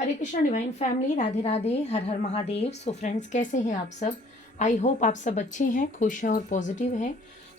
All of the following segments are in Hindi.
हरे कृष्णा डिवाइन फैमिली, राधे राधे, हर हर महादेव। सो फ्रेंड्स, कैसे हैं आप सब? आई होप आप सब अच्छे हैं, खुश हैं और पॉजिटिव हैं।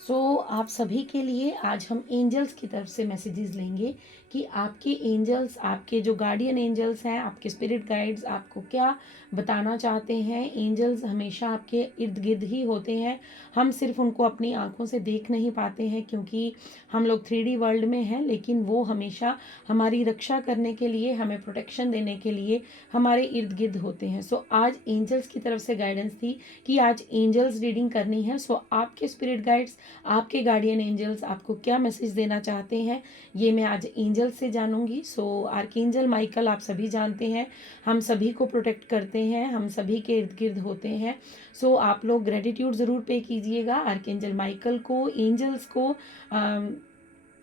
सो आप सभी के लिए आज हम एंजल्स की तरफ से मैसेजेस लेंगे कि आपके एंजल्स, आपके जो गार्डियन एंजल्स हैं, आपके स्पिरिट गाइड्स आपको क्या बताना चाहते हैं। एंजल्स हमेशा आपके इर्द गिर्द ही होते हैं। हम सिर्फ उनको अपनी आंखों से देख नहीं पाते हैं क्योंकि हम लोग 3D वर्ल्ड में हैं, लेकिन वो हमेशा हमारी रक्षा करने के लिए, हमें प्रोटेक्शन देने के लिए हमारे इर्द गिर्द होते हैं। सो आज एंजल्स की तरफ से गाइडेंस थी कि आज एंजल्स रीडिंग करनी है। सो आपके स्पिरिट गाइड्स, आपके गार्डियन एंजल्स आपको क्या मैसेज देना चाहते हैं, ये मैं आज एंजल्स से जानूंगी। सो आर्कएंजल माइकल आप सभी जानते हैं, हम सभी को प्रोटेक्ट करते हैं, हम सभी के इर्द गिर्द होते हैं। सो आप लोग ग्रेटिट्यूड ज़रूर पे कीजिएगा आर्कएंजल माइकल को, एंजल्स को,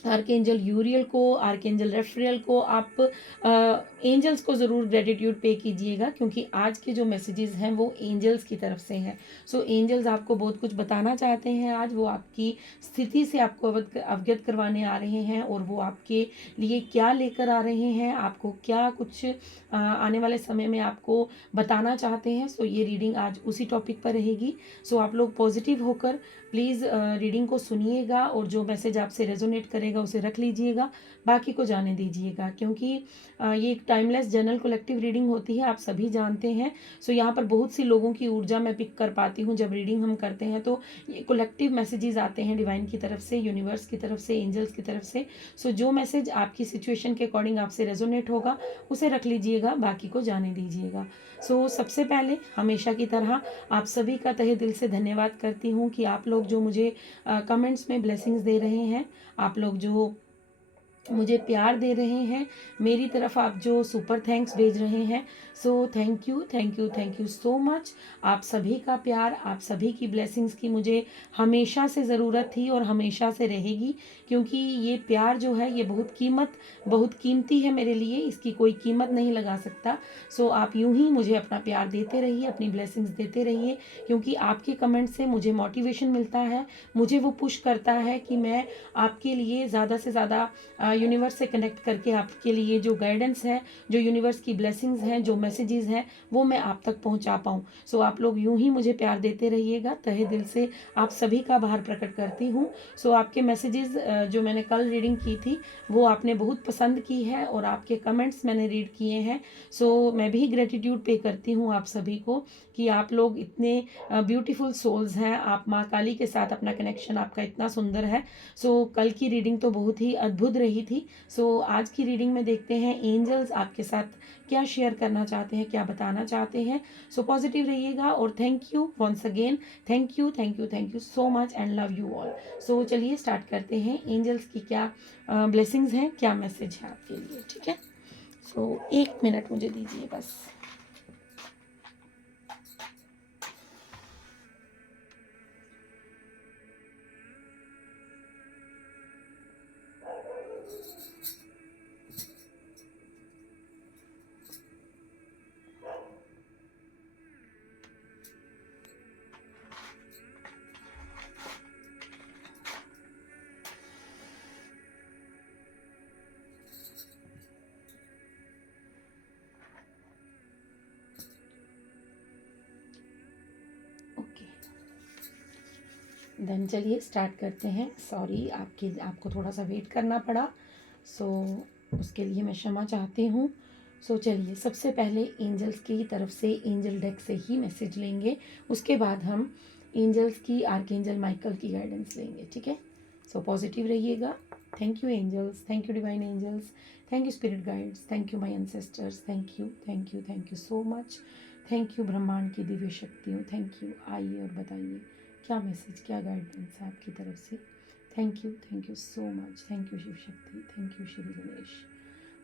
आर्कएंजल यूरियल को, आर्कएंजल रेफरियल को। आप एंजल्स को ज़रूर ग्रेटिट्यूड पे कीजिएगा क्योंकि आज के जो मैसेजेस हैं वो एंजल्स की तरफ से हैं। सो एंजल्स आपको बहुत कुछ बताना चाहते हैं। आज वो आपकी स्थिति से आपको अवगत करवाने आ रहे हैं और वो आपके लिए क्या लेकर आ रहे हैं, आपको क्या कुछ आने वाले समय में आपको बताना चाहते हैं। सो ये रीडिंग आज उसी टॉपिक पर रहेगी। सो आप लोग पॉजिटिव होकर प्लीज़ रीडिंग को सुनिएगा और जो मैसेज आपसे रेजोनेट करेगा उसे रख लीजिएगा, बाकी को जाने दीजिएगा क्योंकि ये एक टाइमलेस जनरल कलेक्टिव रीडिंग होती है, आप सभी जानते हैं। सो यहाँ पर बहुत सी लोगों की ऊर्जा मैं पिक कर पाती हूँ जब रीडिंग हम करते हैं, तो ये कलेक्टिव मैसेजेस आते हैं डिवाइन की तरफ से, यूनिवर्स की तरफ से, एंजल्स की तरफ से। सो जो मैसेज आपकी सिचुएशन के अकॉर्डिंग आपसे रेजोनेट होगा उसे रख लीजिएगा, बाकी को जाने दीजिएगा। सो सबसे पहले हमेशा की तरह आप सभी का तहे दिल से धन्यवाद करती हूँ कि आप लोग जो मुझे कमेंट्स में ब्लेसिंग्स दे रहे हैं, आप लोग जो मुझे प्यार दे रहे हैं, मेरी तरफ आप जो सुपर थैंक्स भेज रहे हैं। So thank you, thank you, thank you so much. आप सभी का प्यार, आप सभी की ब्लेसिंग्स की मुझे हमेशा से ज़रूरत थी और हमेशा से रहेगी क्योंकि ये प्यार जो है ये बहुत कीमती है मेरे लिए, इसकी कोई कीमत नहीं लगा सकता। सो आप यूं ही मुझे अपना प्यार देते रहिए, अपनी ब्लेसिंग्स देते रहिए क्योंकि आपके कमेंट से मुझे मोटिवेशन मिलता है, मुझे वो पुश करता है कि मैं आपके लिए ज़्यादा से ज़्यादा यूनिवर्स से कनेक्ट करके आपके लिए जो गाइडेंस है, जो यूनिवर्स की ब्लेसिंग्स हैं, जो मैसेजेस हैं, वो मैं आप तक पहुंचा पाऊँ। सो आप लोग यूं ही मुझे प्यार देते रहिएगा, तहे दिल से आप सभी का आभार प्रकट करती हूँ। सो आपके मैसेजेस जो मैंने कल रीडिंग की थी वो आपने बहुत पसंद की है और आपके कमेंट्स मैंने रीड किए हैं। सो मैं भी ग्रेटिट्यूड पे करती हूँ आप सभी को कि आप लोग इतने ब्यूटीफुल सोल्स हैं, आप माँ काली के साथ अपना कनेक्शन आपका इतना सुंदर है। सो कल की रीडिंग तो बहुत ही अद्भुत रही थी। सो आज की रीडिंग में देखते हैं एंजल्स आपके साथ क्या शेयर करना चाहते हैं, क्या बताना चाहते हैं। सो पॉजिटिव रहिएगा और thank you once again, thank you, thank you, thank you so much and love you all. So चलिए स्टार्ट करते हैं, एंजल्स की क्या ब्लेसिंग्स हैं, क्या मैसेज है आपके लिए, ठीक है। सो 1 मिनट मुझे दीजिए बस। ओके, देन चलिए स्टार्ट करते हैं। सॉरी आपको थोड़ा सा वेट करना पड़ा, सो उसके लिए मैं क्षमा चाहती हूँ। सो चलिए सबसे पहले एंजल्स की तरफ से एंजल डेक से ही मैसेज लेंगे, उसके बाद हम एंजल्स की, आर्कएंजल माइकल की गाइडेंस लेंगे, ठीक है। सो पॉजिटिव रहिएगा। Thank you angels, thank you divine angels, thank you spirit guides, thank you my ancestors, thank you, thank you, thank you so much. Thank you ब्रह्मांड की दिव्य शक्तियों, थैंक यू। आइए और बताइए क्या मैसेज, क्या गाइडेंस है आपकी तरफ से। Thank you so much. Thank you Shiv Shakti, thank you Shri Ganesh,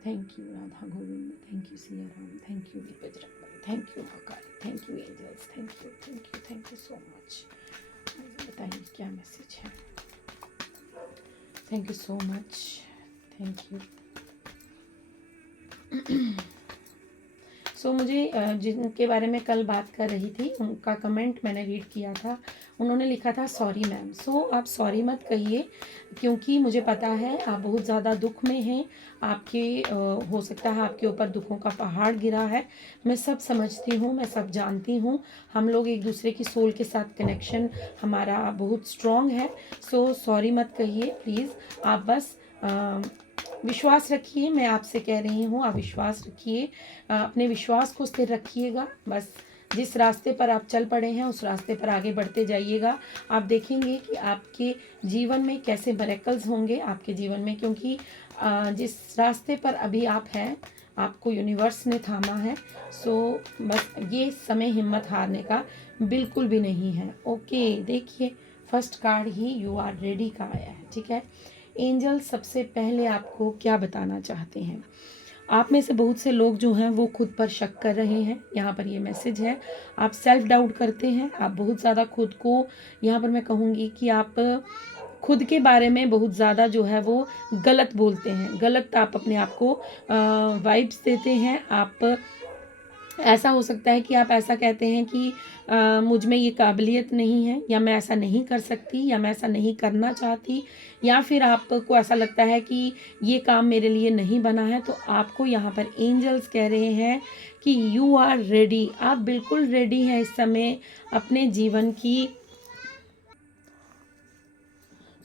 thank you Radha Govind, thank you Siya Ram, thank you Bajrang, thank you Mahakali, thank you angels, thank you so much. बताइए क्या मैसेज है। Thank you so much, thank you. So मुझे जिनके बारे में कल बात कर रही थी उनका कमेंट मैंने रीड किया था उन्होंने लिखा था सॉरी मैम। सो आप सॉरी मत कहिए, क्योंकि मुझे पता है आप बहुत ज़्यादा दुख में हैं। आपके हो सकता है आपके ऊपर दुखों का पहाड़ गिरा है। मैं सब समझती हूँ, मैं सब जानती हूँ। हम लोग एक दूसरे की सोल के साथ कनेक्शन हमारा बहुत स्ट्रॉन्ग है। सो सॉरी मत कहिए प्लीज़। आप बस विश्वास रखिए, मैं आपसे कह रही हूँ, आप विश्वास रखिए। अपने विश्वास को स्थिर रखिएगा। बस जिस रास्ते पर आप चल पड़े हैं उस रास्ते पर आगे बढ़ते जाइएगा। आप देखेंगे कि आपके जीवन में कैसे मिरेकल्स होंगे आपके जीवन में, क्योंकि जिस रास्ते पर अभी आप हैं आपको यूनिवर्स ने थामा है। सो बस ये समय हिम्मत हारने का बिल्कुल भी नहीं है। ओके, देखिए फर्स्ट कार्ड ही यू आर रेडी का आया है। ठीक है, एंजल सबसे पहले आपको क्या बताना चाहते हैं। आप में से बहुत से लोग जो हैं वो खुद पर शक कर रहे हैं। यहाँ पर ये मैसेज है, आप सेल्फ डाउट करते हैं। आप बहुत ज़्यादा खुद को, यहाँ पर मैं कहूँगी कि आप खुद के बारे में बहुत ज़्यादा जो है वो गलत बोलते हैं, गलत आप अपने आप को वाइब्स देते हैं। आप ऐसा हो सकता है कि आप ऐसा कहते हैं कि मुझ में ये काबिलियत नहीं है, या मैं ऐसा नहीं कर सकती, या मैं ऐसा नहीं करना चाहती, या फिर आपको ऐसा लगता है कि ये काम मेरे लिए नहीं बना है। तो आपको यहाँ पर एंजल्स कह रहे हैं कि यू आर रेडी। आप बिल्कुल रेडी हैं इस समय अपने जीवन की।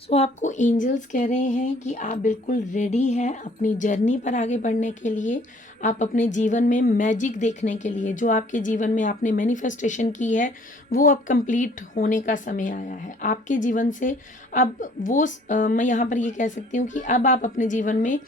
सो आपको एंजल्स कह रहे हैं कि आप बिल्कुल रेडी हैं अपनी जर्नी पर आगे बढ़ने के लिए। आप अपने जीवन में मैजिक देखने के लिए, जो आपके जीवन में आपने मैनिफेस्टेशन की है वो अब कंप्लीट होने का समय आया है आपके जीवन से। अब वो मैं यहाँ पर ये कह सकती हूँ कि अब आप अपने जीवन में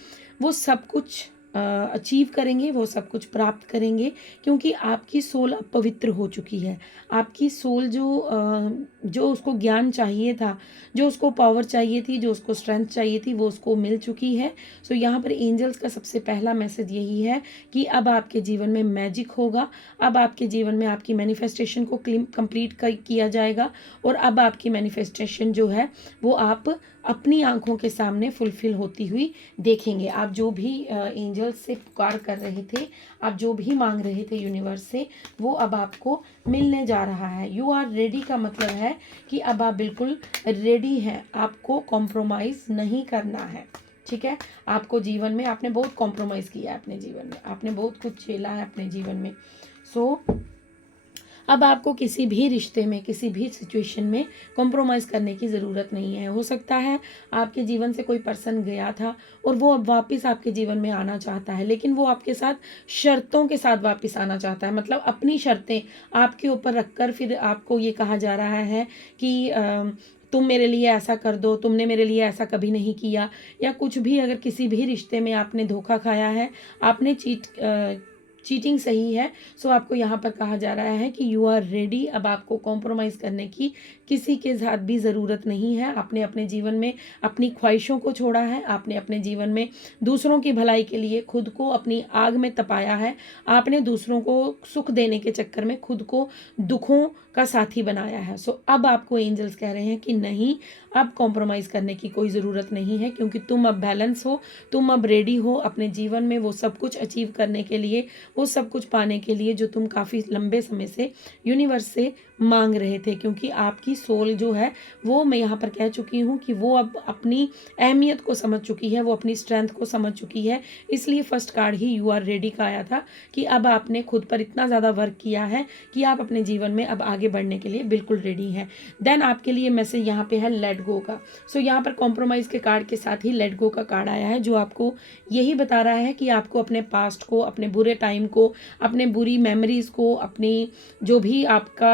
वो सब कुछ अचीव करेंगे, वो सब कुछ प्राप्त करेंगे, क्योंकि आपकी सोल अब पवित्र हो चुकी है। आपकी सोल जो उसको ज्ञान चाहिए था, जो उसको पावर चाहिए थी, जो उसको स्ट्रेंथ चाहिए थी, वो उसको मिल चुकी है। सो यहाँ पर एंजल्स का सबसे पहला मैसेज यही है कि अब आपके जीवन में मैजिक होगा। अब आपके जीवन में आपकी मैनिफेस्टेशन को कंप्लीट किया जाएगा, और अब आपकी मैनिफेस्टेशन जो है वो आप अपनी आंखों के सामने फुलफिल होती हुई देखेंगे। आप जो भी एंजल्स से पुकार कर रहे थे, आप जो भी मांग रहे थे यूनिवर्स से, वो अब आपको मिलने जा रहा है। यू आर रेडी का मतलब है कि अब आप बिल्कुल रेडी हैं, आपको कॉम्प्रोमाइज़ नहीं करना है। ठीक है, आपको जीवन में आपने बहुत कॉम्प्रोमाइज़ किया है, अपने जीवन में आपने बहुत कुछ झेला है अपने जीवन में। सो अब आपको किसी भी रिश्ते में, किसी भी सिचुएशन में कॉम्प्रोमाइज़ करने की ज़रूरत नहीं है। हो सकता है आपके जीवन से कोई पर्सन गया था और वो अब वापस आपके जीवन में आना चाहता है, लेकिन वो आपके साथ शर्तों के साथ वापस आना चाहता है। मतलब अपनी शर्तें आपके ऊपर रखकर फिर आपको ये कहा जा रहा है कि तुम मेरे लिए ऐसा कर दो, तुमने मेरे लिए ऐसा कभी नहीं किया, या कुछ भी। अगर किसी भी रिश्ते में आपने धोखा खाया है, आपने चीटिंग सही है। सो आपको यहाँ पर कहा जा रहा है कि यू आर रेडी। अब आपको कॉम्प्रोमाइज़ करने की किसी के साथ भी ज़रूरत नहीं है। आपने अपने जीवन में अपनी ख्वाहिशों को छोड़ा है, आपने अपने जीवन में दूसरों की भलाई के लिए खुद को अपनी आग में तपाया है। आपने दूसरों को सुख देने के चक्कर में खुद को दुखों का साथी बनाया है। सो अब आपको एंजल्स कह रहे हैं कि नहीं, अब कॉम्प्रोमाइज़ करने की कोई ज़रूरत नहीं है, क्योंकि तुम अब बैलेंस हो, तुम अब रेडी हो अपने जीवन में वो सब कुछ अचीव करने के लिए, वो सब कुछ पाने के लिए जो तुम काफ़ी लंबे समय से यूनिवर्स से मांग रहे थे। क्योंकि आपकी सोल जो है वो, मैं यहाँ पर कह चुकी हूँ कि वो अब अपनी अहमियत को समझ चुकी है, वो अपनी स्ट्रेंथ को समझ चुकी है। इसलिए फर्स्ट कार्ड ही यू आर रेडी का आया था कि अब आपने खुद पर इतना ज़्यादा वर्क किया है कि आप अपने जीवन में अब आगे बढ़ने के लिए बिल्कुल रेडी हैं। देन आपके लिए मैसेज यहाँ पे है लेट गो का। सो यहाँ पर कॉम्प्रोमाइज़ के कार्ड के साथ ही लेट गो का कार्ड आया है, जो आपको यही बता रहा है कि आपको अपने पास्ट को, अपने बुरे टाइम को, अपने बुरी मेमोरीज़ को, अपनी जो भी आपका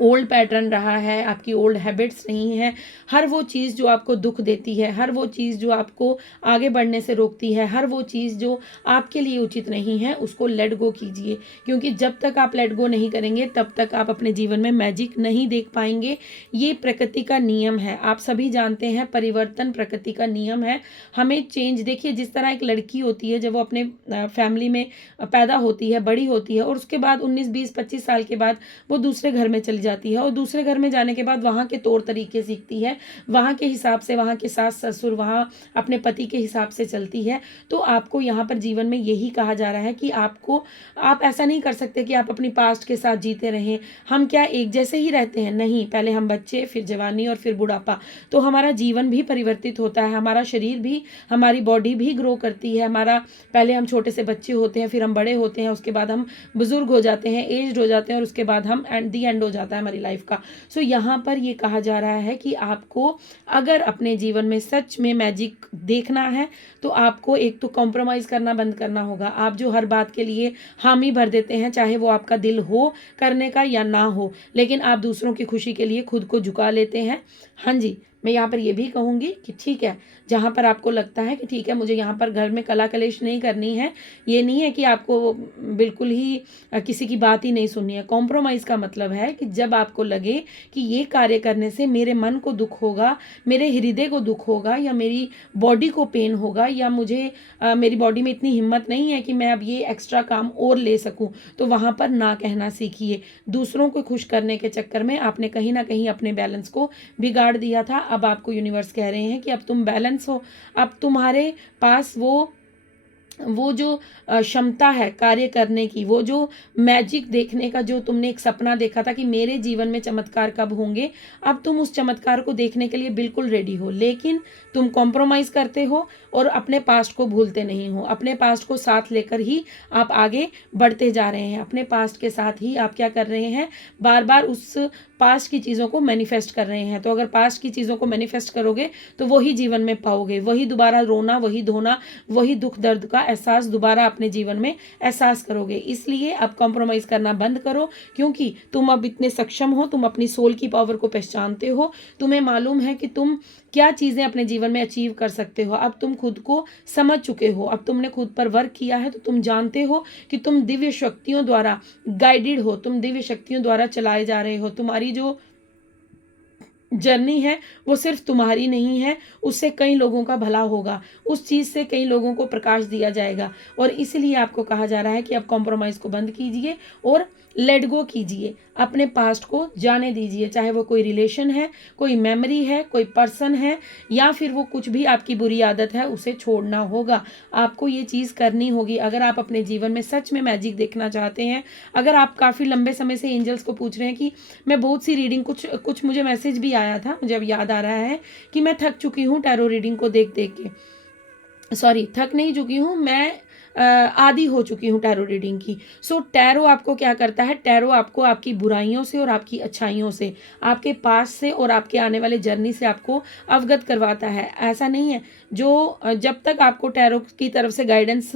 ओल्ड पैटर्न रहा है, आपकी ओल्ड हैबिट्स नहीं है, हर वो चीज़ जो आपको दुख देती है, हर वो चीज़ जो आपको आगे बढ़ने से रोकती है, हर वो चीज़ जो आपके लिए उचित नहीं है, उसको लेट गो कीजिए। क्योंकि जब तक आप लेट गो नहीं करेंगे तब तक आप अपने जीवन में मैजिक नहीं देख पाएंगे। ये प्रकृति का नियम है, आप सभी जानते हैं, परिवर्तन प्रकृति का नियम है। हमें चेंज, देखिए जिस तरह एक लड़की होती है जब वो अपने फैमिली में पैदा होती है, बड़ी होती है, और उसके बाद 19, 20, 25 साल के बाद वो दूसरे घर में चली चली जाती है और दूसरे घर में जाने के बाद वहाँ के तौर तरीके सीखती है, वहाँ के हिसाब से, वहाँ के सास ससुर, वहाँ अपने पति के हिसाब से चलती है। तो आपको यहाँ पर जीवन में यही कहा जा रहा है कि आप ऐसा नहीं कर सकते कि आप अपनी पास्ट के साथ जीते रहें। हम क्या एक जैसे ही रहते हैं? नहीं, पहले हम बच्चे, फिर जवानी और फिर बुढ़ापा। तो हमारा जीवन भी परिवर्तित होता है, हमारा शरीर भी, हमारी बॉडी भी ग्रो करती है। हमारा पहले हम छोटे से बच्चे होते हैं, फिर हम बड़े होते हैं, उसके बाद हम बुजुर्ग हो जाते हैं, एज्ड हो जाते हैं और उसके बाद हम एंड हो जाता है हमारी लाइफ का। सो यहाँ पर ये कहा जा रहा है कि आपको अगर अपने जीवन में सच में मैजिक देखना है तो आपको एक तो कॉम्प्रोमाइज़ करना बंद करना होगा। आप जो हर बात के लिए हामी भर देते हैं, चाहे वो आपका दिल हो करने का या ना हो, लेकिन आप दूसरों की खुशी के लिए खुद को झुका लेते हैं। हाँ जी, मैं यहाँ पर ये भी कहूँगी कि ठीक है, जहाँ पर आपको लगता है कि ठीक है मुझे यहाँ पर घर में कला कलेश नहीं करनी है, ये नहीं है कि आपको बिल्कुल ही किसी की बात ही नहीं सुननी है। कॉम्प्रोमाइज़ का मतलब है कि जब आपको लगे कि ये कार्य करने से मेरे मन को दुख होगा, मेरे हृदय को दुख होगा, या मेरी बॉडी को पेन होगा, या मुझे मेरी बॉडी में इतनी हिम्मत नहीं है कि मैं अब ये एक्स्ट्रा काम और ले सकूँ, तो वहाँ पर ना कहना सीखिए। दूसरों को खुश करने के चक्कर में आपने कहीं ना कहीं अपने बैलेंस को बिगाड़ दिया था। अब आपको यूनिवर्स कह रहे हैं कि अब तुम बैलेंस हो, अब तुम्हारे पास वो जो क्षमता है कार्य करने की, वो जो मैजिक देखने का, जो तुमने एक सपना देखा था कि मेरे जीवन में चमत्कार कब होंगे, अब तुम उस चमत्कार को देखने के लिए बिल्कुल रेडी हो। लेकिन तुम कॉम्प्रोमाइज़ करते हो और अपने पास्ट को भूलते नहीं हो। अपने पास्ट को साथ लेकर ही आप आगे बढ़ते जा रहे हैं। अपने पास्ट के साथ ही आप क्या कर रहे हैं? बार बार उस पास्ट की चीज़ों को मैनिफेस्ट कर रहे हैं। तो अगर पास्ट की चीज़ों को मैनिफेस्ट करोगे तो वही जीवन में पाओगे, वही दोबारा रोना, वही धोना, वही दुख दर्द का एहसास दोबारा अपने जीवन में एहसास करोगे। इसलिए अब कॉम्प्रोमाइज़ करना बंद करो, क्योंकि तुम अब इतने सक्षम हो, तुम अपनी सोल की पावर को पहचानते हो, तुम्हें मालूम है कि तुम क्या चीज़ें अपने जीवन में अचीव कर सकते हो। अब तुम खुद को समझ चुके हो, अब तुमने खुद पर वर्क किया है, तो तुम जानते हो कि तुम दिव्य शक्तियों द्वारा गाइडेड हो, तुम दिव्य शक्तियों द्वारा चलाए जा रहे हो। तुम्हारी जो जर्नी है वो सिर्फ तुम्हारी नहीं है, उससे कई लोगों का भला होगा, उस चीज़ से कई लोगों को प्रकाश दिया जाएगा। और इसलिए आपको कहा जा रहा है कि अब कॉम्प्रोमाइज़ को बंद कीजिए और लेट गो कीजिए, अपने पास्ट को जाने दीजिए। चाहे वो कोई रिलेशन है, कोई मेमोरी है, कोई पर्सन है, या फिर वो कुछ भी आपकी बुरी आदत है, उसे छोड़ना होगा। आपको ये चीज़ करनी होगी अगर आप अपने जीवन में सच में मैजिक देखना चाहते हैं। अगर आप काफ़ी लंबे समय से एंजल्स को पूछ रहे हैं कि मैं बहुत सी रीडिंग, कुछ मुझे मैसेज भी आया था, मुझे अब याद आ रहा है कि मैं थक चुकी हूँ टैरो रीडिंग को देख देख के। सॉरी, थक नहीं चुकी हूँ, मैं आदी हो चुकी हूँ टैरो रीडिंग की। सो टैरो आपको क्या करता है? टैरो आपको आपकी बुराइयों से और आपकी अच्छाइयों से, आपके पास से और आपके आने वाले जर्नी से आपको अवगत करवाता है। ऐसा नहीं है, जो जब तक आपको टैरो की तरफ से गाइडेंस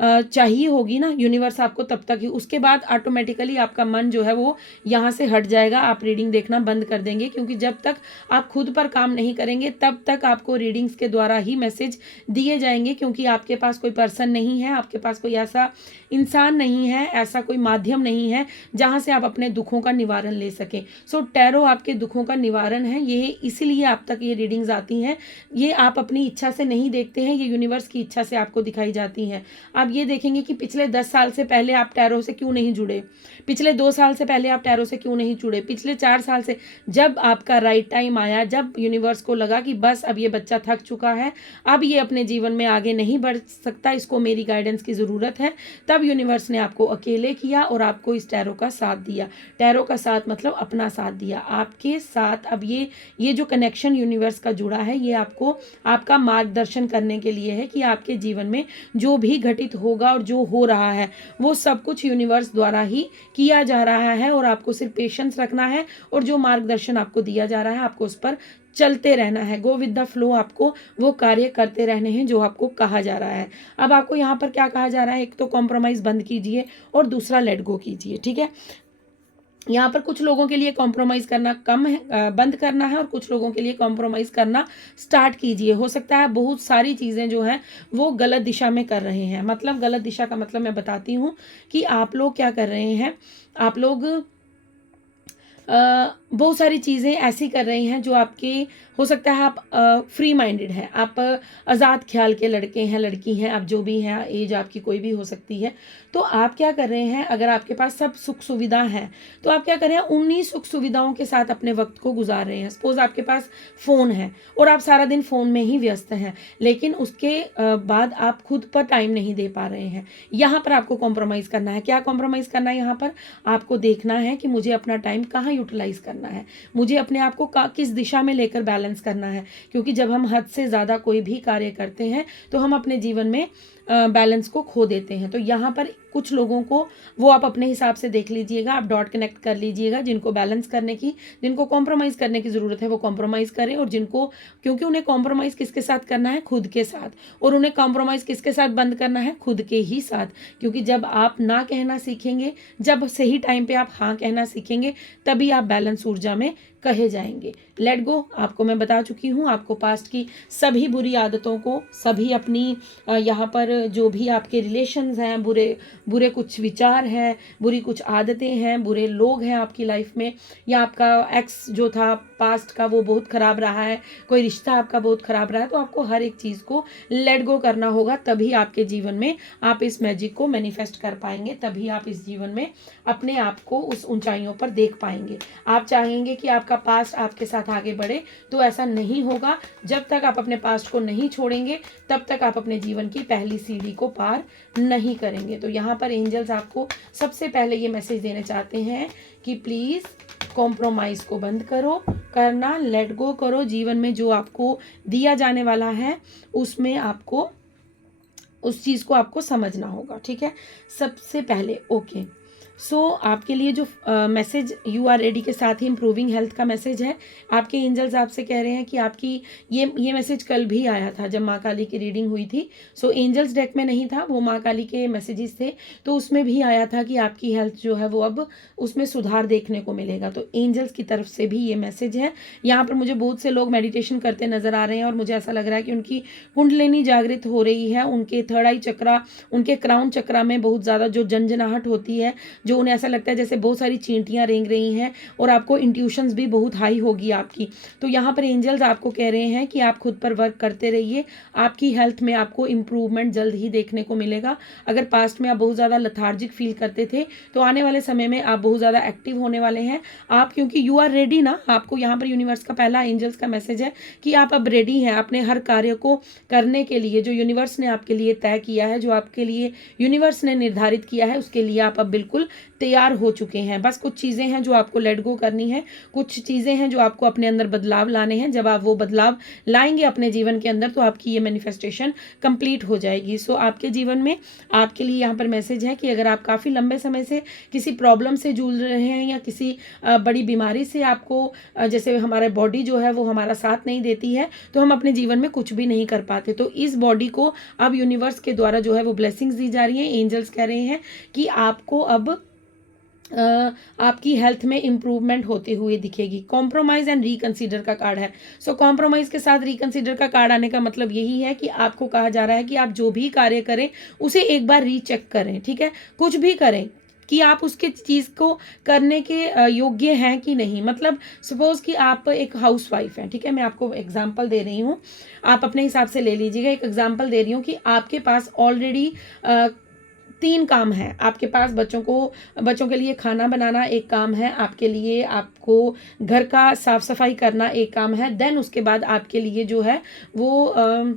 चाहिए होगी ना यूनिवर्स आपको, तब तक ही, उसके बाद ऑटोमेटिकली आपका मन जो है वो यहाँ से हट जाएगा, आप रीडिंग देखना बंद कर देंगे। क्योंकि जब तक आप खुद पर काम नहीं करेंगे तब तक आपको रीडिंग्स के द्वारा ही मैसेज दिए जाएंगे, क्योंकि आपके पास कोई पर्सन नहीं है, आपके पास कोई ऐसा इंसान नहीं है, ऐसा कोई माध्यम नहीं है जहां से आप अपने दुखों का निवारण ले सकें। सो टैरो आपके दुखों का निवारण है, ये इसीलिए आप तक ये रीडिंग्स आती हैं। ये आप अपनी इच्छा से नहीं देखते हैं, ये यूनिवर्स की इच्छा से आपको दिखाई जाती हैं। आप ये देखेंगे कि पिछले 10 साल से पहले आप टैरो से क्यों नहीं जुड़े, पिछले 2 साल से पहले आप टैरो से क्यों नहीं जुड़े, पिछले 4 साल से, जब आपका राइट टाइम आया, जब यूनिवर्स को लगा कि बस अब ये बच्चा थक चुका है, अब ये अपने जीवन में आगे नहीं बढ़ सकता, इसको मेरी गाइडेंस की ज़रूरत है, तब यूनिवर्स ने आपको अकेले किया और आपको इस टैरो का साथ दिया। टैरो का साथ मतलब अपना साथ दिया आपके साथ। अब ये जो कनेक्शन यूनिवर्स का जुड़ा है, ये आपको आपका मार्गदर्शन करने के लिए है कि आपके जीवन में जो भी घटित होगा और जो हो रहा है वो सब कुछ यूनिवर्स द्वारा ही किया जा रहा है, और आपको सिर्फ पेशेंस रखना है और जो मार्गदर्शन आपको दिया जा रहा है आपको उस पर चलते रहना है। गो विद द फ्लो, आपको वो कार्य करते रहने हैं जो आपको कहा जा रहा है। अब आपको यहाँ पर क्या कहा जा रहा है? एक तो कॉम्प्रोमाइज़ बंद कीजिए और दूसरा लेट गो कीजिए। ठीक है, यहाँ पर कुछ लोगों के लिए कॉम्प्रोमाइज़ करना बंद करना है और कुछ लोगों के लिए कॉम्प्रोमाइज़ करना स्टार्ट कीजिए। हो सकता है बहुत सारी चीज़ें जो हैं वो गलत दिशा में कर रहे हैं। मतलब गलत दिशा का मतलब मैं बताती हूँ कि आप लोग क्या कर रहे हैं, आप लोग बहुत सारी चीज़ें ऐसी कर रही हैं जो आपके, हो सकता है आप फ्री माइंडेड हैं, आप आज़ाद ख्याल के लड़के हैं, लड़की हैं, आप जो भी हैं, एज आपकी कोई भी हो सकती है। तो आप क्या कर रहे हैं, अगर आपके पास सब सुख सुविधा है तो आप क्या कर रहे हैं, उन्हीं सुख सुविधाओं के साथ अपने वक्त को गुजार रहे हैं। सपोज आपके पास फ़ोन है और आप सारा दिन फ़ोन में ही व्यस्त हैं, लेकिन उसके बाद आप खुद पर टाइम नहीं दे पा रहे हैं। यहाँ पर आपको कॉम्प्रोमाइज़ करना है। क्या कॉम्प्रोमाइज़ करना है यहाँ पर? आपको देखना है कि मुझे अपना टाइम कहाँ यूटिलाइज़ करना है, मुझे अपने आप को किस दिशा में लेकर बैलेंस करना है। क्योंकि जब हम हद से ज़्यादा कोई भी कार्य करते हैं तो हम अपने जीवन में बैलेंस को खो देते हैं। तो यहाँ पर कुछ लोगों को वो आप अपने हिसाब से देख लीजिएगा, आप डॉट कनेक्ट कर लीजिएगा। जिनको बैलेंस करने की, जिनको कॉम्प्रोमाइज़ करने की ज़रूरत है वो कॉम्प्रोमाइज़ करें, और जिनको, क्योंकि उन्हें कॉम्प्रोमाइज़ किसके साथ करना है, खुद के साथ। और उन्हें कॉम्प्रोमाइज़ किसके साथ बंद करना है, खुद के ही साथ। क्योंकि जब आप ना कहना सीखेंगे, जब सही टाइम पे आप हाँ कहना सीखेंगे, तभी आप बैलेंस ऊर्जा में कहे जाएंगे। लेट गो, आपको मैं बता चुकी हूँ, आपको पास्ट की सभी बुरी आदतों को, सभी अपनी यहाँ पर जो भी आपके रिलेशंस हैं, बुरे बुरे कुछ विचार हैं, बुरी कुछ आदतें हैं, बुरे लोग हैं आपकी लाइफ में, या आपका एक्स जो था पास्ट का वो बहुत ख़राब रहा है, कोई रिश्ता आपका बहुत ख़राब रहा है, तो आपको हर एक चीज़ को लेट गो करना होगा। तभी आपके जीवन में आप इस मैजिक को मैनिफेस्ट कर पाएंगे, तभी आप इस जीवन में अपने आप को उस ऊंचाइयों पर देख पाएंगे। आप चाहेंगे कि आपका पास्ट आपके साथ आगे बढ़े, तो ऐसा नहीं होगा। जब तक आप अपने पास्ट को नहीं छोड़ेंगे, तब तक आप अपने जीवन की पहली सीढ़ी को पार नहीं करेंगे। तो यहाँ पर एंजल्स आपको सबसे पहले ये मैसेज देने चाहते हैं कि प्लीज़ कॉम्प्रोमाइज़ को बंद करो, करना लेट गो करो। जीवन में जो आपको दिया जाने वाला है उसमें आपको उस चीज़ को आपको समझना होगा, ठीक है, सबसे पहले। ओके, सो आपके लिए जो मैसेज यू आर रेडी के साथ ही इम्प्रूविंग हेल्थ का मैसेज है। आपके एंजल्स आपसे कह रहे हैं कि आपकी ये मैसेज कल भी आया था जब माँ काली की रीडिंग हुई थी। सो एंजल्स डेक में नहीं था, वो माँ काली के मैसेजेस थे, तो उसमें भी आया था कि आपकी हेल्थ जो है वो अब उसमें सुधार देखने को मिलेगा। तो एंजल्स की तरफ से भी ये मैसेज है। यहाँ पर मुझे बहुत से लोग मेडिटेशन करते नज़र आ रहे हैं और मुझे ऐसा लग रहा है कि उनकी कुंडलिनी जागृत हो रही है। उनके थर्ड आई चक्रा, उनके क्राउन चक्रा में बहुत ज़्यादा जो जनजनाहट होती है, जो उन्हें ऐसा लगता है जैसे बहुत सारी चींटियां रेंग रही हैं, और आपको इंट्यूशंस भी बहुत हाई होगी आपकी। तो यहाँ पर एंजल्स आपको कह रहे हैं कि आप खुद पर वर्क करते रहिए, आपकी हेल्थ में आपको इम्प्रूवमेंट जल्द ही देखने को मिलेगा। अगर पास्ट में आप बहुत ज़्यादा लथार्जिक फील करते थे, तो आने वाले समय में आप बहुत ज़्यादा एक्टिव होने वाले हैं। आप, क्योंकि यू आर रेडी ना, आपको यहाँ पर यूनिवर्स का पहला एंजल्स का मैसेज है कि आप अब रेडी हैं अपने हर कार्य को करने के लिए। जो यूनिवर्स ने आपके लिए तय किया है, जो आपके लिए यूनिवर्स ने निर्धारित किया है, उसके लिए आप अब बिल्कुल तैयार हो चुके हैं। बस कुछ चीज़ें हैं जो आपको लेट गो करनी है, कुछ चीज़ें हैं जो आपको अपने अंदर बदलाव लाने हैं। जब आप वो बदलाव लाएंगे अपने जीवन के अंदर, तो आपकी ये मैनिफेस्टेशन कंप्लीट हो जाएगी। सो आपके जीवन में आपके लिए यहाँ पर मैसेज है कि अगर आप काफ़ी लंबे समय से किसी प्रॉब्लम से जूझ रहे हैं, या किसी बड़ी बीमारी से आपको, जैसे हमारा बॉडी जो है वो हमारा साथ नहीं देती है, तो हम अपने जीवन में कुछ भी नहीं कर पाते, तो इस बॉडी को अब यूनिवर्स के द्वारा जो है वो ब्लेसिंग्स दी जा रही हैं। एंजल्स कह रहे हैं कि आपको अब आपकी हेल्थ में इम्प्रूवमेंट होते हुए दिखेगी। कॉम्प्रोमाइज़ एंड रिकंसीडर का कार्ड है। सो कॉम्प्रोमाइज़ के साथ रिकंसीडर का कार्ड आने का मतलब यही है कि आपको कहा जा रहा है कि आप जो भी कार्य करें उसे एक बार रीचेक करें, ठीक है, कुछ भी करें कि आप उसके चीज़ को करने के योग्य हैं कि नहीं। मतलब सपोज़ कि आप एक हाउस वाइफ हैं, ठीक है, मैं आपको एग्जांपल दे रही हूँ, आप अपने हिसाब से ले लीजिएगा। एक एग्जांपल दे रही हूँ कि आपके पास ऑलरेडी 3 काम है। आपके पास बच्चों के लिए खाना बनाना एक काम है, आपके लिए आपको घर का साफ सफाई करना एक काम है। देन उसके बाद आपके लिए जो है वो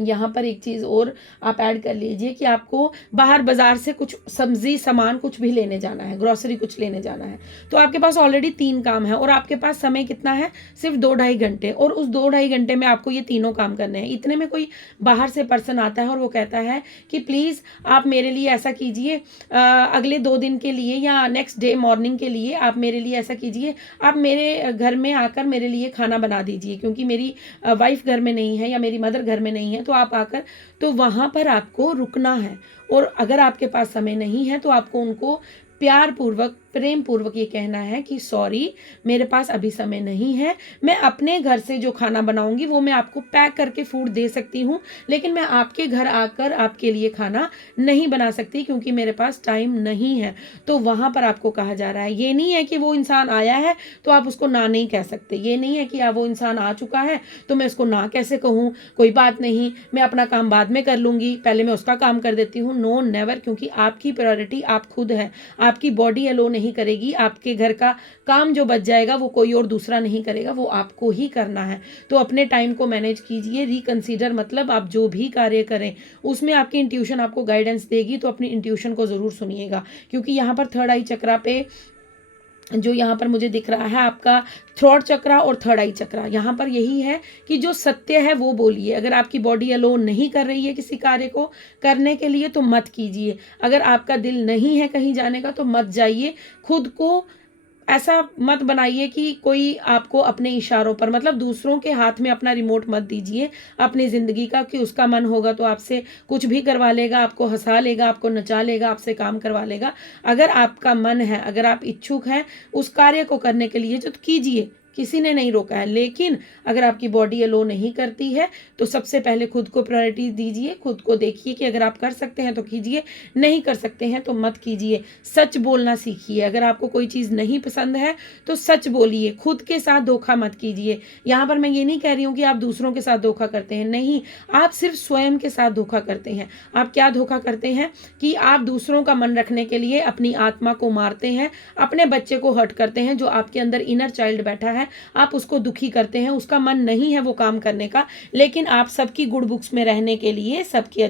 यहाँ पर एक चीज़ और आप ऐड कर लीजिए कि आपको बाहर बाजार से कुछ सब्जी सामान कुछ भी लेने जाना है, ग्रोसरी कुछ लेने जाना है। तो आपके पास ऑलरेडी 3 काम है, और आपके पास समय कितना है, सिर्फ 2-2.5 घंटे, और उस 2-2.5 घंटे में आपको ये तीनों काम करने हैं। इतने में कोई बाहर से पर्सन आता है और वो कहता है कि प्लीज़ आप मेरे लिए ऐसा कीजिए, अगले 2 दिन के लिए या नेक्स्ट डे मॉर्निंग के लिए आप मेरे लिए ऐसा कीजिए, आप मेरे घर में आकर मेरे लिए खाना बना दीजिए, क्योंकि मेरी वाइफ घर में नहीं है या मेरी मदर घर में नहीं है, तो आप आकर, तो वहाँ पर आपको रुकना है। और अगर आपके पास समय नहीं है तो आपको उनको प्यार पूर्वक प्रेम पूर्वक ये कहना है कि सॉरी, मेरे पास अभी समय नहीं है, मैं अपने घर से जो खाना बनाऊंगी वो मैं आपको पैक करके फूड दे सकती हूँ, लेकिन मैं आपके घर आकर आपके लिए खाना नहीं बना सकती क्योंकि मेरे पास टाइम नहीं है। तो वहाँ पर आपको कहा जा रहा है, ये नहीं है कि वो इंसान आया है तो आप उसको ना नहीं कह सकते, ये नहीं है कि वो इंसान आ चुका है तो मैं उसको ना कैसे कहूँ, कोई बात नहीं, मैं अपना काम बाद में कर लूँगी, पहले मैं उसका काम कर देती हूँ। नो, नेवर, क्योंकि आपकी प्रायोरिटी आप खुद है। आपकी बॉडी अलो नहीं करेगी, आपके घर का काम जो बच जाएगा वो कोई और दूसरा नहीं करेगा, वो आपको ही करना है। तो अपने टाइम को मैनेज कीजिए। रिकंसीडर मतलब आप जो भी कार्य करें उसमें आपकी इंट्यूशन आपको गाइडेंस देगी, तो अपनी इंट्यूशन को ज़रूर सुनिएगा। क्योंकि यहाँ पर थर्ड आई चक्रा पे जो यहाँ पर मुझे दिख रहा है आपका थ्रोट चक्रा और थर्ड आई चक्रा, यहाँ पर यही है कि जो सत्य है वो बोलिए। अगर आपकी बॉडी अलो नहीं कर रही है किसी कार्य को करने के लिए तो मत कीजिए। अगर आपका दिल नहीं है कहीं जाने का तो मत जाइए। खुद को ऐसा मत बनाइए कि कोई आपको अपने इशारों पर, मतलब दूसरों के हाथ में अपना रिमोट मत दीजिए अपनी ज़िंदगी का, कि उसका मन होगा तो आपसे कुछ भी करवा लेगा, आपको हंसा लेगा, आपको नचा लेगा, आपसे काम करवा लेगा। अगर आपका मन है, अगर आप इच्छुक हैं उस कार्य को करने के लिए, जो कीजिए, किसी ने नहीं रोका है। लेकिन अगर आपकी बॉडी अलो नहीं करती है तो सबसे पहले खुद को प्रायोरिटी दीजिए। खुद को देखिए कि अगर आप कर सकते हैं तो कीजिए, नहीं कर सकते हैं तो मत कीजिए। सच बोलना सीखिए। अगर आपको कोई चीज़ नहीं पसंद है तो सच बोलिए। खुद के साथ धोखा मत कीजिए। यहाँ पर मैं ये नहीं कह रही हूँ कि आप दूसरों के साथ धोखा करते हैं, नहीं, आप सिर्फ स्वयं के साथ धोखा करते हैं। आप क्या धोखा करते हैं कि आप दूसरों का मन रखने के लिए अपनी आत्मा को मारते हैं, अपने बच्चे को हर्ट करते हैं। जो आपके अंदर इनर चाइल्ड बैठा है आप उसको दुखी करते हैं, उसका मन नहीं है वो काम करने का, लेकिन आप सबकी गुड बुक्स में रहने के लिए, सबके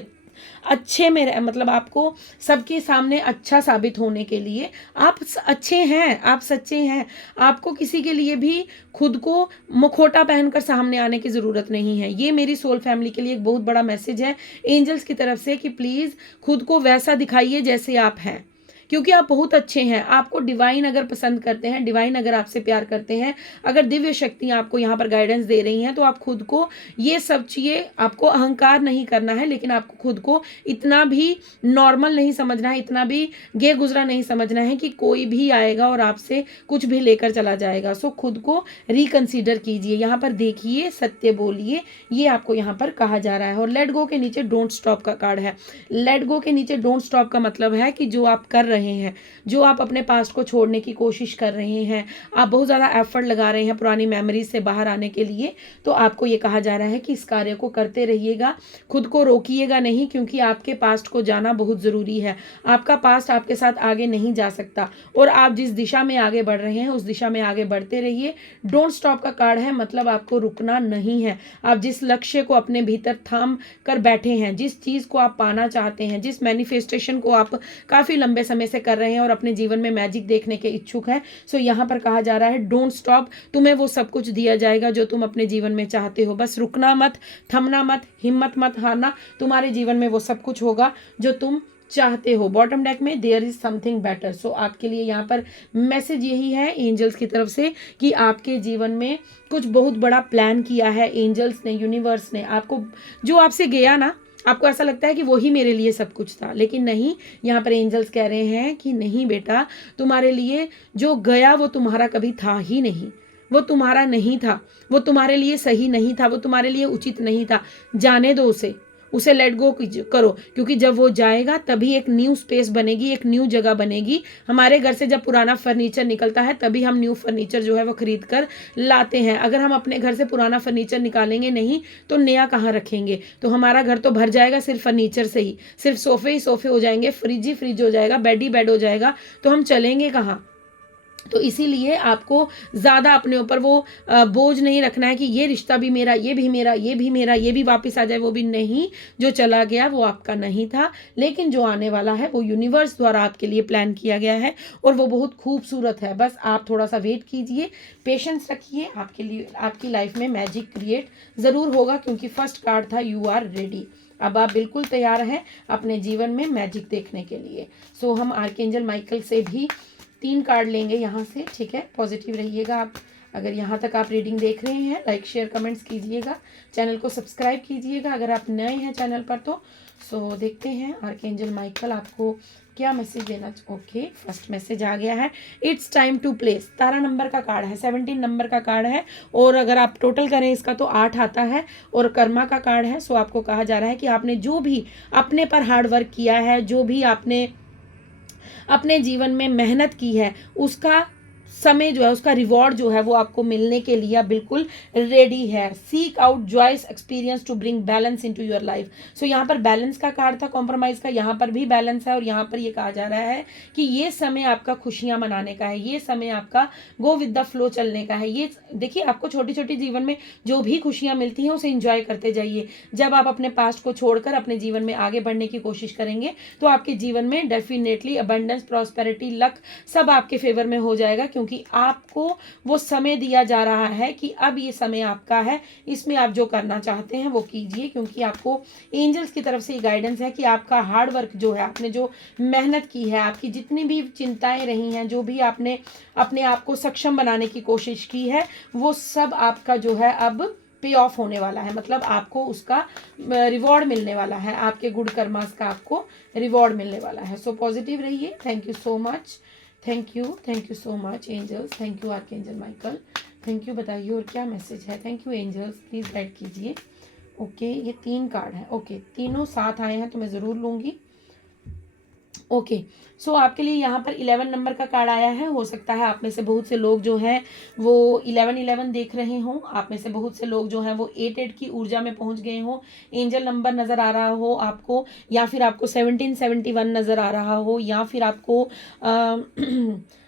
अच्छे में, मतलब आपको सबके सामने अच्छा साबित होने के लिए, आप अच्छे हैं, आप सच्चे हैं, आपको किसी के लिए भी खुद को मुखौटा पहनकर सामने आने की ज़रूरत नहीं है। ये मेरी सोल फैमिली के लिए एक बहुत बड़ा मैसेज है एंजल्स की तरफ से कि प्लीज़ खुद को वैसा दिखाइए जैसे आप हैं, क्योंकि आप बहुत अच्छे हैं। आपको डिवाइन अगर पसंद करते हैं, डिवाइन अगर आपसे प्यार करते हैं, अगर दिव्य शक्तियाँ आपको यहाँ पर गाइडेंस दे रही हैं, तो आप खुद को ये सब चीज़ें, आपको अहंकार नहीं करना है, लेकिन आपको खुद को इतना भी नॉर्मल नहीं समझना है, इतना भी गे गुजरा नहीं समझना है कि कोई भी आएगा और आपसे कुछ भी लेकर चला जाएगा। सो खुद को रिकंसीडर कीजिए। यहाँ पर देखिए, सत्य बोलिए, ये आपको यहाँ पर कहा जा रहा है। और लेट गो के नीचे डोंट स्टॉप का कार्ड है। लेट गो के नीचे डोंट स्टॉप का मतलब है कि जो आप कर रहे हैं, जो आप अपने पास्ट को छोड़ने की कोशिश कर रहे हैं, आप बहुत ज़्यादा एफर्ट लगा रहे हैं पुरानी मेमोरीज से बाहर आने के लिए, तो आपको ये कहा जा रहा है कि इस कार्य को करते रहिएगा, खुद को रोकिएगा नहीं, क्योंकि आपके पास्ट को जाना बहुत ज़रूरी है। आपका पास्ट आपके साथ आगे नहीं जा सकता और आप जिस दिशा में आगे बढ़ रहे हैं उस दिशा में आगे बढ़ते रहिए। डोंट स्टॉप का कार्ड है, मतलब आपको रुकना नहीं है। आप जिस लक्ष्य को अपने भीतर थाम कर बैठे हैं, जिस चीज़ को आप पाना चाहते हैं, जिस मैनिफेस्टेशन को आप काफ़ी लंबे समय से कर रहे हैं और अपने जीवन में मैजिक देखने के इच्छुक हैं, सो यहाँ पर कहा जा रहा है डोंट स्टॉप। तुम्हें वो सब कुछ दिया जाएगा जो तुम अपने जीवन में चाहते हो। बस रुकना मत, थमना मत, हिम्मत मत हारना। तुम्हारे जीवन में वो सब कुछ होगा जो तुम चाहते हो। बॉटम डेक में देयर इज समथिंग बेटर। सो आपके लिए यहाँ पर मैसेज यही है एंजल्स की तरफ से कि आपके जीवन में कुछ बहुत बड़ा प्लान किया है एंजल्स ने, यूनिवर्स ने। आपको जो आपसे गया ना, आपको ऐसा लगता है कि वही मेरे लिए सब कुछ था, लेकिन नहीं, यहाँ पर एंजल्स कह रहे हैं कि नहीं बेटा, तुम्हारे लिए जो गया वो तुम्हारा कभी था ही नहीं, वो तुम्हारा नहीं था, वो तुम्हारे लिए सही नहीं था, वो तुम्हारे लिए उचित नहीं था। जाने दो उसे लेट गो करो, क्योंकि जब वो जाएगा तभी एक न्यू स्पेस बनेगी, एक न्यू जगह बनेगी। हमारे घर से जब पुराना फर्नीचर निकलता है तभी हम न्यू फर्नीचर जो है वो खरीद कर लाते हैं। अगर हम अपने घर से पुराना फर्नीचर निकालेंगे नहीं तो नया कहाँ रखेंगे? तो हमारा घर तो भर जाएगा सिर्फ फर्नीचर से ही, सिर्फ सोफे ही सोफे हो जाएंगे, फ्रिज ही फ्रिज हो जाएगा, बेड ही बेड हो जाएगा, तो हम चलेंगे कहाँ? तो इसीलिए आपको ज़्यादा अपने ऊपर वो बोझ नहीं रखना है कि ये रिश्ता भी मेरा, ये भी मेरा, ये भी मेरा, ये भी वापस आ जाए, वो भी नहीं। जो चला गया वो आपका नहीं था, लेकिन जो आने वाला है वो यूनिवर्स द्वारा आपके लिए प्लान किया गया है और वो बहुत खूबसूरत है। बस आप थोड़ा सा वेट कीजिए, पेशेंस रखिए, आपके लिए, आपकी लाइफ में मैजिक क्रिएट ज़रूर होगा, क्योंकि फर्स्ट कार्ड था यू आर रेडी। अब आप बिल्कुल तैयार हैं अपने जीवन में मैजिक देखने के लिए। सो हम आर्कएंजल माइकल से भी 3 कार्ड लेंगे यहाँ से, ठीक है? पॉजिटिव रहिएगा आप। अगर यहाँ तक आप रीडिंग देख रहे हैं, लाइक शेयर कमेंट्स कीजिएगा, चैनल को सब्सक्राइब कीजिएगा अगर आप नए हैं चैनल पर तो। सो देखते हैं आर्कएंजल माइकल आपको क्या मैसेज देना। ओके, फर्स्ट मैसेज आ गया है, it's time to play. 17 number का कार्ड है, 17 नंबर का कार्ड है, और अगर आप टोटल करें इसका तो 8 आता है, और कर्मा का कार्ड है। सो आपको कहा जा रहा है कि आपने जो भी अपने पर हार्ड वर्क किया है, जो भी आपने अपने जीवन में मेहनत की है, उसका समय जो है, उसका रिवॉर्ड जो है वो आपको मिलने के लिए बिल्कुल रेडी है। Seek out joys experience to bring balance into your life. So यहाँ पर बैलेंस का कार्ड था, कॉम्प्रोमाइज का, यहाँ पर भी बैलेंस है, और यहाँ पर ये कहा जा रहा है कि ये समय आपका खुशियां मनाने का है, ये समय आपका गो विद द फ्लो चलने का है। ये देखिए, आपको छोटी छोटी जीवन में जो भी खुशियां मिलती हैं उसे इंजॉय करते जाइए। जब आप अपने पास्ट को छोड़कर अपने जीवन में आगे बढ़ने की कोशिश करेंगे तो आपके जीवन में डेफिनेटली अबंडेंस, प्रॉस्पेरिटी, लक सब आपके फेवर में हो जाएगा, क्योंकि आपको वो समय दिया जा रहा है कि अब ये समय आपका है, इसमें आप जो करना चाहते हैं वो कीजिए, क्योंकि आपको एंजल्स की तरफ से गाइडेंस है कि आपका हार्ड वर्क जो है, आपने जो मेहनत की है, आपकी जितनी भी चिंताएं रही हैं, जो भी आपने अपने आप को सक्षम बनाने की कोशिश की है, वो सब आपका जो है अब पे ऑफ होने वाला है। मतलब आपको उसका रिवॉर्ड मिलने वाला है, आपके गुड कर्मास का आपको रिवॉर्ड मिलने वाला है। सो पॉजिटिव रहिए। Thank you so much, thank you so much angels, thank you archangel Michael, thank you. बताइए और क्या मैसेज है। Thank you angels, please guide कीजिए। ओके, ये 3 कार्ड है। ओके, तीनों साथ आए हैं तो मैं ज़रूर लूँगी। ओके, सो आपके लिए यहाँ पर 11 नंबर का कार्ड आया है। हो सकता है आप में से बहुत से लोग जो हैं वो 11-11 देख रहे हों, आप में से बहुत से लोग जो हैं वो 8-8 की ऊर्जा में पहुँच गए हों, एंजल नंबर नज़र आ रहा हो आपको, या फिर आपको 1771 नज़र आ रहा हो, या फिर आपको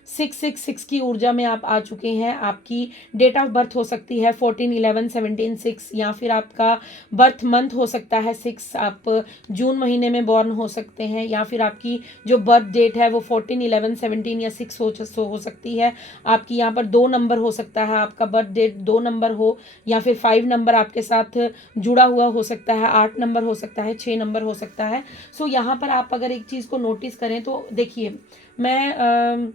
666 की ऊर्जा में आप आ चुके हैं। आपकी डेट ऑफ बर्थ हो सकती है 14-11-17-6, या फिर आपका बर्थ मंथ हो सकता है 6, आप जून महीने में बॉर्न हो सकते हैं, या फिर आपकी जो बर्थ डेट है वो 14-11-17 या 6 हो सकती है। आपकी यहाँ पर 2 नंबर हो सकता है, आपका बर्थ डेट 2 नंबर हो, या फिर 5 नंबर आपके साथ जुड़ा हुआ हो सकता है, 8 नंबर हो सकता है, 6 नंबर हो सकता है। सो यहाँ पर आप अगर एक चीज़ को नोटिस करें तो देखिए, मैं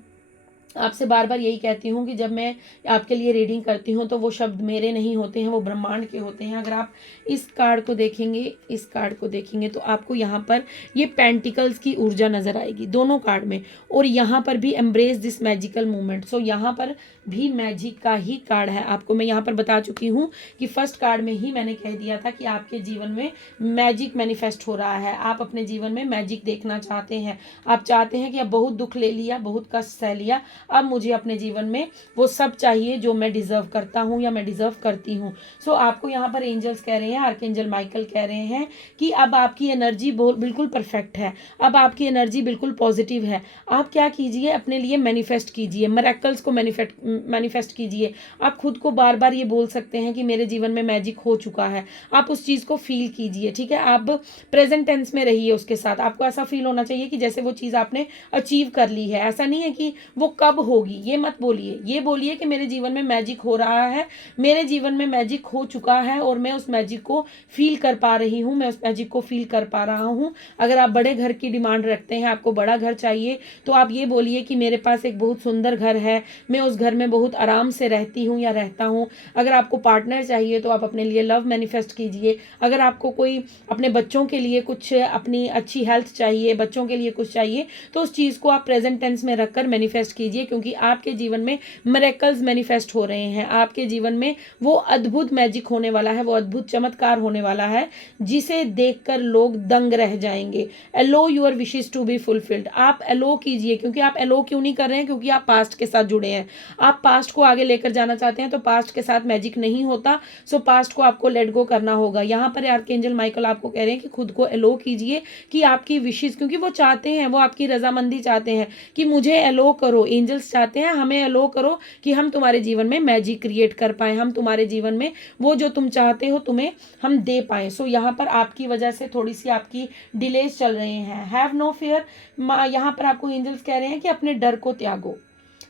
आपसे बार बार यही कहती हूँ कि जब मैं आपके लिए रीडिंग करती हूँ तो वो शब्द मेरे नहीं होते हैं, वो ब्रह्मांड के होते हैं। अगर आप इस कार्ड को देखेंगे, इस कार्ड को देखेंगे तो आपको यहाँ पर ये पेंटिकल्स की ऊर्जा नज़र आएगी दोनों कार्ड में, और यहाँ पर भी एम्ब्रेस दिस मैजिकल मूवमेंट। सो यहाँ पर भी मैजिक का ही कार्ड है। आपको मैं यहाँ पर बता चुकी हूँ कि फर्स्ट कार्ड में ही मैंने कह दिया था कि आपके जीवन में मैजिक मैनिफेस्ट हो रहा है। आप अपने जीवन में मैजिक देखना चाहते हैं, आप चाहते हैं कि अब बहुत दुख ले लिया, बहुत कष्ट सह लिया, अब मुझे अपने जीवन में वो सब चाहिए जो मैं डिजर्व करता हूँ या मैं डिजर्व करती हूँ। सो आपको यहाँ पर एंजल्स कह रहे हैं, आर्कएंजल माइकल कह रहे हैं कि अब आपकी एनर्जी बिल्कुल परफेक्ट है, अब आपकी एनर्जी बिल्कुल पॉजिटिव है। आप क्या कीजिए, अपने लिए मैनिफेस्ट कीजिए, मिरेकल्स को मैनिफेस्ट कीजिए। आप खुद को बार बार ये बोल सकते हैं कि मेरे जीवन में मैजिक हो चुका है, आप उस चीज़ को फील कीजिए, ठीक है। आप प्रेजेंट टेंस में रहिए उसके साथ। आपको ऐसा फील होना चाहिए कि जैसे वो चीज़ आपने अचीव कर ली है। ऐसा नहीं है कि वो कब होगी, ये मत बोलिए, ये बोलिए कि मेरे जीवन में मैजिक हो रहा है, मेरे जीवन में मैजिक हो चुका है और मैं उस मैजिक को फील कर पा रही हूँ, मैं उस मैजिक को फील कर पा रहा हूँ। अगर आप बड़े घर की डिमांड रखते हैं, आपको बड़ा घर चाहिए, तो आप ये बोलिए कि मेरे पास एक बहुत सुंदर घर है, मैं उस घर में बहुत आराम से रहती हूँ या रहता हूँ। अगर आपको पार्टनर चाहिए तो आप अपने लिए लव मैनिफेस्ट कीजिए। अगर आपको कोई अपने बच्चों के लिए कुछ, अपनी अच्छी हेल्थ चाहिए, बच्चों के लिए कुछ चाहिए, तो उस चीज़ को आप प्रेजेंट टेंस में रखकर मैनिफेस्ट कीजिए, क्योंकि आपके जीवन में मिरेकल्स मैनिफेस्ट हो रहे हैं। आपके जीवन में वो अद्भुत मैजिक होने वाला है, वो अद्भुत चमत्कार होने वाला है जिसे देखकर लोग दंग रह जाएंगे। Allow your wishes to be fulfilled. आप एलो कीजिए। क्योंकि आप एलो क्यों नहीं कर रहे हैं? क्योंकि आप पास्ट के साथ जुड़े हैं, आप पास्ट को आगे लेकर जाना चाहते हैं, तो पास्ट के साथ मैजिक नहीं होता। सो पास्ट को आपको लेट गो करना होगा। यहाँ पर आर्कएंजल माइकल आपको कह रहे हैं कि खुद को एलो कीजिए कि आपकी विशेस, क्योंकि वो चाहते हैं, वो आपकी रजामंदी चाहते हैं कि मुझे एलो करो। एंजल्स चाहते हैं हमें एलो करो कि हम तुम्हारे जीवन में मैजिक क्रिएट कर पाए, हम तुम्हारे जीवन में वो जो तुम चाहते हो तुम्हें हम दे पाए। सो यहाँ पर आपकी वजह से थोड़ी सी आपकी डिलेज चल रहे हैं। Have no fear. यहाँ पर आपको एंजल्स कह रहे हैं कि अपने डर को त्यागो।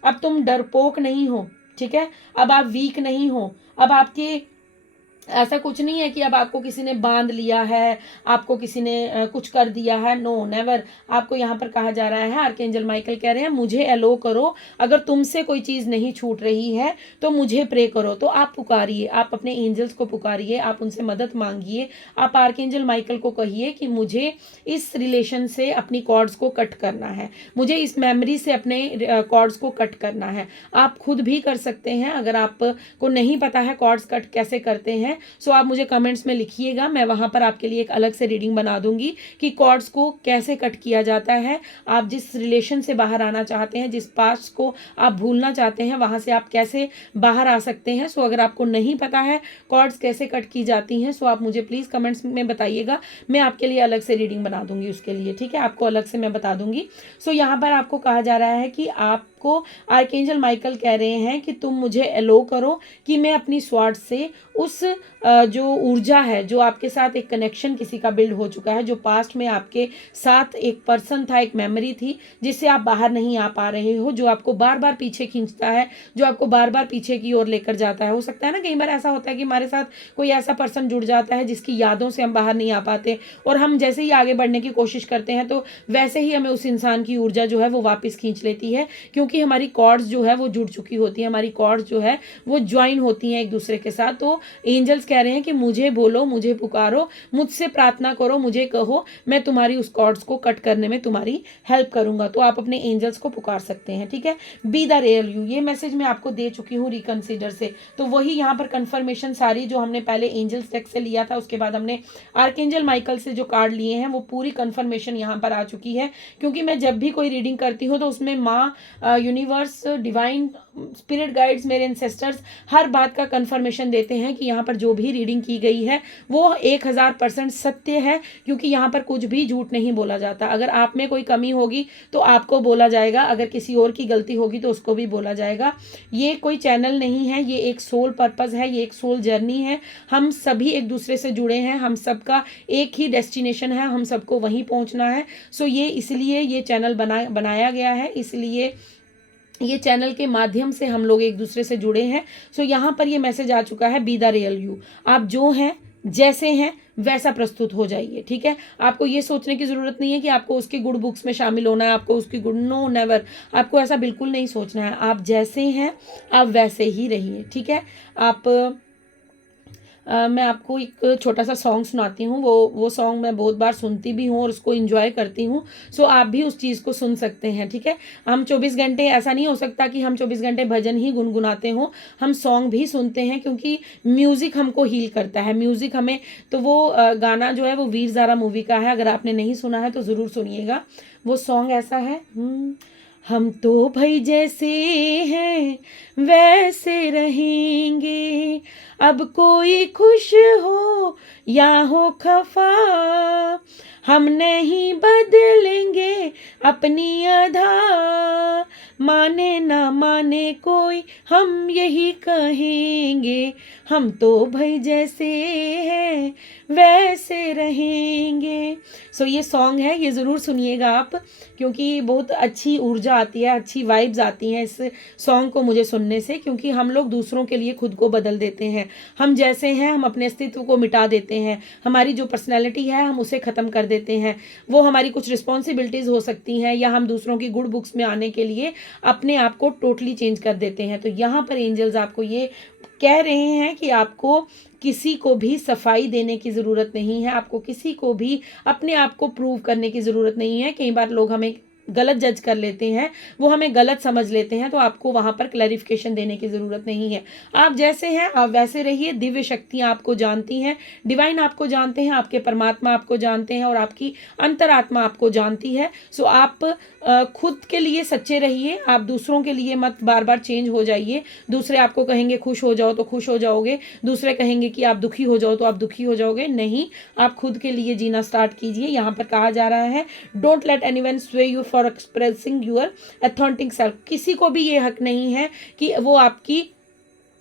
अब तुम डरपोक नहीं हो, ठीक है। अब आप वीक नहीं हो। अब आपके ऐसा कुछ नहीं है कि अब आपको किसी ने बांध लिया है, आपको किसी ने कुछ कर दिया है, नो नेवर। आपको यहाँ पर कहा जा रहा है, आर्कएंजल माइकल कह रहे हैं मुझे एलो करो, अगर तुमसे कोई चीज़ नहीं छूट रही है तो मुझे प्रे करो। तो आप पुकारिए, आप अपने एंजल्स को पुकारिए, आप उनसे मदद मांगिए, आप आर्कएंजल माइकल को कहिए कि मुझे इस रिलेशन से अपनी कॉर्ड्स को कट करना है, मुझे इस मेमोरी से अपने कॉर्ड्स को कट करना है। आप खुद भी कर सकते हैं, अगर आपको नहीं पता है कॉर्ड्स कट कैसे करते हैं, सो आप मुझे कमेंट्स में लिखिएगा, मैं वहाँ पर आपके लिए एक अलग से रीडिंग बना दूंगी कि कॉर्ड्स को कैसे कट किया जाता है। आप जिस रिलेशन से बाहर आना चाहते हैं, जिस पास्ट को आप भूलना चाहते हैं, वहाँ से आप कैसे बाहर आ सकते हैं। सो अगर आपको नहीं पता है कॉर्ड्स कैसे कट की जाती हैं, सो आप मुझे प्लीज़ कमेंट्स में बताइएगा, मैं आपके लिए अलग से रीडिंग बना दूंगी उसके लिए, ठीक है, आपको अलग से मैं बता दूंगी। सो यहाँ पर आपको कहा जा रहा है कि आपको आर्कएंजल माइकल कह रहे हैं कि तुम मुझे एलो करो कि मैं अपनी स्वॉर्ड से उस जो ऊर्जा है, जो आपके साथ एक कनेक्शन किसी का बिल्ड हो चुका है, जो पास्ट में आपके साथ एक पर्सन था, एक मेमोरी थी जिससे आप बाहर नहीं आ पा रहे हो, जो आपको बार बार पीछे खींचता है, जो आपको बार बार पीछे की ओर लेकर जाता है। हो सकता है ना कई बार ऐसा होता है कि हमारे साथ कोई ऐसा पर्सन जुड़ जाता है जिसकी यादों से हम बाहर नहीं आ पाते, और हम जैसे ही आगे बढ़ने की कोशिश करते हैं तो वैसे ही हमें उस इंसान की ऊर्जा जो है वो वापस खींच लेती है, क्योंकि हमारी कॉर्ड्स जो है वो जुड़ चुकी होती है, हमारी कॉर्ड्स जो है वो ज्वाइन होती हैं एक दूसरे के साथ। तो एंजल्स कह रहे हैं कि मुझे बोलो, मुझे पुकारो, मुझसे प्रार्थना करो, मुझे कहो, मैं तुम्हारी उस कॉर्ड्स को कट करने में तुम्हारी हेल्प करूंगा। तो आप अपने एंजल्स को पुकार सकते हैं, ठीक है। बी द रियल यू, ये मैसेज मैं आपको दे चुकी हूँ रिकंसीडर से, तो वही यहाँ पर कंफर्मेशन सारी जो हमने पहले एंजल्स टेक्स्ट से लिया था, उसके बाद हमने आर्कएंजल माइकल से जो कार्ड लिए हैं वो पूरी कंफर्मेशन यहाँ पर आ चुकी है। क्योंकि मैं जब भी कोई रीडिंग करती हूँ तो उसमें माँ, यूनिवर्स, डिवाइन स्पिरिट गाइड्स, मेरे एंसेस्टर्स हर बात का कंफर्मेशन देते हैं कि यहाँ पर जो भी रीडिंग की गई है वो 1000% सत्य है, क्योंकि यहाँ पर कुछ भी झूठ नहीं बोला जाता। अगर आप में कोई कमी होगी तो आपको बोला जाएगा, अगर किसी और की गलती होगी तो उसको भी बोला जाएगा। ये कोई चैनल नहीं है, ये एक सोल पर्पस है, ये एक सोल जर्नी है। हम सभी एक दूसरे से जुड़े हैं, हम सबका एक ही डेस्टिनेशन है, हम सबको वहीं पहुंचना है। सो ये इसलिए ये चैनल बनाया गया है, इसलिए ये चैनल के माध्यम से हम लोग एक दूसरे से जुड़े हैं। सो यहाँ पर ये मैसेज आ चुका है, बी द रियल यू, आप जो हैं जैसे हैं वैसा प्रस्तुत हो जाइए, ठीक है। आपको ये सोचने की जरूरत नहीं है कि आपको उसके गुड बुक्स में शामिल होना है, आपको उसकी गुड, नो नेवर, आपको ऐसा बिल्कुल नहीं सोचना है। आप जैसे हैं आप वैसे ही रहिए, ठीक है। आप मैं आपको एक छोटा सा सॉन्ग सुनाती हूँ, वो सॉन्ग मैं बहुत बार सुनती भी हूँ और उसको इंजॉय करती हूँ। सो आप भी उस चीज़ को सुन सकते हैं, ठीक है। हम 24 घंटे, ऐसा नहीं हो सकता कि हम 24 घंटे भजन ही गुनगुनाते हों, हम सॉन्ग भी सुनते हैं, क्योंकि म्यूज़िक हमको हील करता है। म्यूज़िक हमें, तो वो गाना जो है वो वीर ज़ारा मूवी का है, अगर आपने नहीं सुना है तो ज़रूर सुनिएगा। वो सॉन्ग ऐसा है, हम तो भाई जैसे हैं वैसे रहेंगे, अब कोई खुश हो या हो खफा, हम नहीं बदलेंगे अपनी अदा, माने ना माने कोई हम यही कहेंगे, हम तो भाई जैसे हैं वैसे रहेंगे। सो ये सॉन्ग है, ये ज़रूर सुनिएगा आप, क्योंकि बहुत अच्छी ऊर्जा आती है, अच्छी वाइब्स आती हैं इस सॉन्ग को मुझे सुनने से, क्योंकि हम लोग दूसरों के लिए खुद को बदल देते हैं। हम जैसे हैं हम अपने अस्तित्व को मिटा देते हैं, हमारी जो पर्सनैलिटी है हम उसे ख़त्म कर देते हैं। वो हमारी कुछ रिस्पॉन्सिबिलिटीज़ हो सकती हैं, या हम दूसरों की गुड बुक्स में आने के लिए अपने आप को टोटली चेंज कर देते हैं। तो यहाँ पर एंजल्स आपको ये कह रहे हैं कि आपको किसी को भी सफाई देने की ज़रूरत नहीं है, आपको किसी को भी अपने आप को प्रूव करने की ज़रूरत नहीं है। कई बार लोग हमें गलत जज कर लेते हैं, वो हमें गलत समझ लेते हैं, तो आपको वहाँ पर क्लैरिफिकेशन देने की ज़रूरत नहीं है। आप जैसे हैं आप वैसे रहिए। दिव्य शक्तियाँ आपको जानती हैं, डिवाइन आपको जानते हैं, आपके परमात्मा आपको जानते हैं, और आपकी अंतरात्मा आपको जानती है। सो आप खुद के लिए सच्चे रहिए, आप दूसरों के लिए मत बार बार चेंज हो जाइए। दूसरे आपको कहेंगे खुश हो जाओ तो खुश हो जाओगे, दूसरे कहेंगे कि आप दुखी हो जाओ तो आप दुखी हो जाओगे, नहीं, आप खुद के लिए जीना स्टार्ट कीजिए। यहाँ पर कहा जा रहा है, डोंट लेट एनीवन स्वे you for expressing your authentic self. किसी को भी ये हक नहीं है कि वो आपकी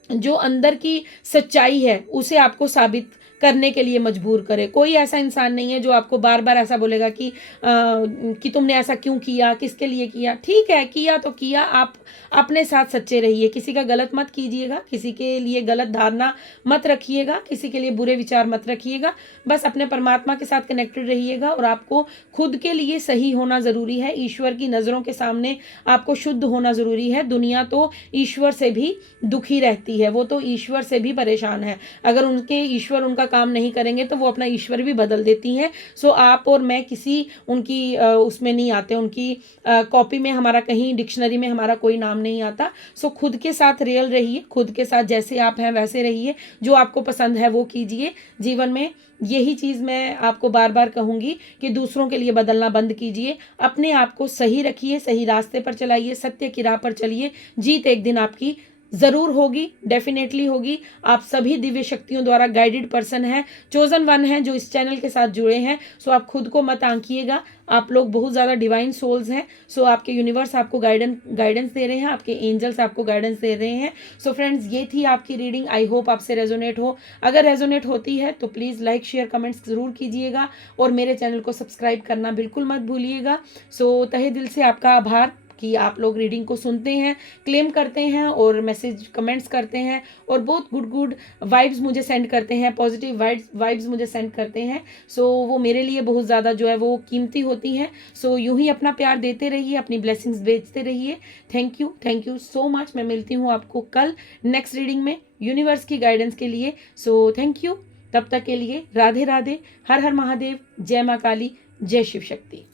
जो अंदर की सच्चाई है उसे आपको साबित करने के लिए मजबूर करे। कोई ऐसा इंसान नहीं है जो आपको बार बार ऐसा बोलेगा कि तुमने ऐसा क्यों किया, किसके लिए किया। ठीक है, किया तो किया, आप अपने साथ सच्चे रहिए, किसी का गलत मत कीजिएगा, किसी के लिए गलत धारणा मत रखिएगा, किसी के लिए बुरे विचार मत रखिएगा। बस अपने परमात्मा के साथ कनेक्टेड रहिएगा और आपको खुद के लिए सही होना ज़रूरी है। ईश्वर की नज़रों के सामने आपको शुद्ध होना ज़रूरी है। दुनिया तो ईश्वर से भी दुखी रहती है, वो तो ईश्वर से भी परेशान है। अगर उनके ईश्वर उनका काम नहीं करेंगे तो वो अपना ईश्वर भी बदल देती हैं। सो आप और मैं किसी उनकी उसमें नहीं आते, उनकी कॉपी में हमारा, कहीं डिक्शनरी में हमारा कोई नाम नहीं आता। सो खुद के साथ रियल रहिए, खुद के साथ जैसे आप हैं वैसे रहिए, जो आपको पसंद है वो कीजिए जीवन में। यही चीज़ मैं आपको बार बार कहूँगी कि दूसरों के लिए बदलना बंद कीजिए, अपने आप को सही रखिए, सही रास्ते पर चलाइए, सत्य की राह पर चलिए। जीत एक दिन आपकी ज़रूर होगी, डेफिनेटली होगी। आप सभी दिव्य शक्तियों द्वारा गाइडेड पर्सन हैं, चोजन वन हैं जो इस चैनल के साथ जुड़े हैं। सो आप खुद को मत आंकिएगा, आप लोग बहुत ज़्यादा डिवाइन सोल्स हैं। सो आपके यूनिवर्स आपको गाइडेंस दे रहे हैं, आपके एंजल्स आपको गाइडेंस दे रहे हैं। सो फ्रेंड्स, ये थी आपकी रीडिंग। आई होप आपसे रेजोनेट हो। अगर रेजोनेट होती है तो प्लीज़ लाइक शेयर कमेंट्स ज़रूर कीजिएगा और मेरे चैनल को सब्सक्राइब करना बिल्कुल मत भूलिएगा। सो तहे दिल से आपका आभार कि आप लोग रीडिंग को सुनते हैं, क्लेम करते हैं और मैसेज कमेंट्स करते हैं और बहुत गुड वाइब्स मुझे सेंड करते हैं, पॉजिटिव वाइब्स मुझे सेंड करते हैं। सो वो मेरे लिए बहुत ज़्यादा जो है वो कीमती होती हैं। सो यूं ही अपना प्यार देते रहिए, अपनी ब्लेसिंग्स भेजते रहिए। Thank you so much. मैं मिलती हूँ आपको कल नेक्स्ट रीडिंग में यूनिवर्स की गाइडेंस के लिए। So thank you. तब तक के लिए राधे राधे, हर हर महादेव, जय माँ काली, जय शिव शक्ति।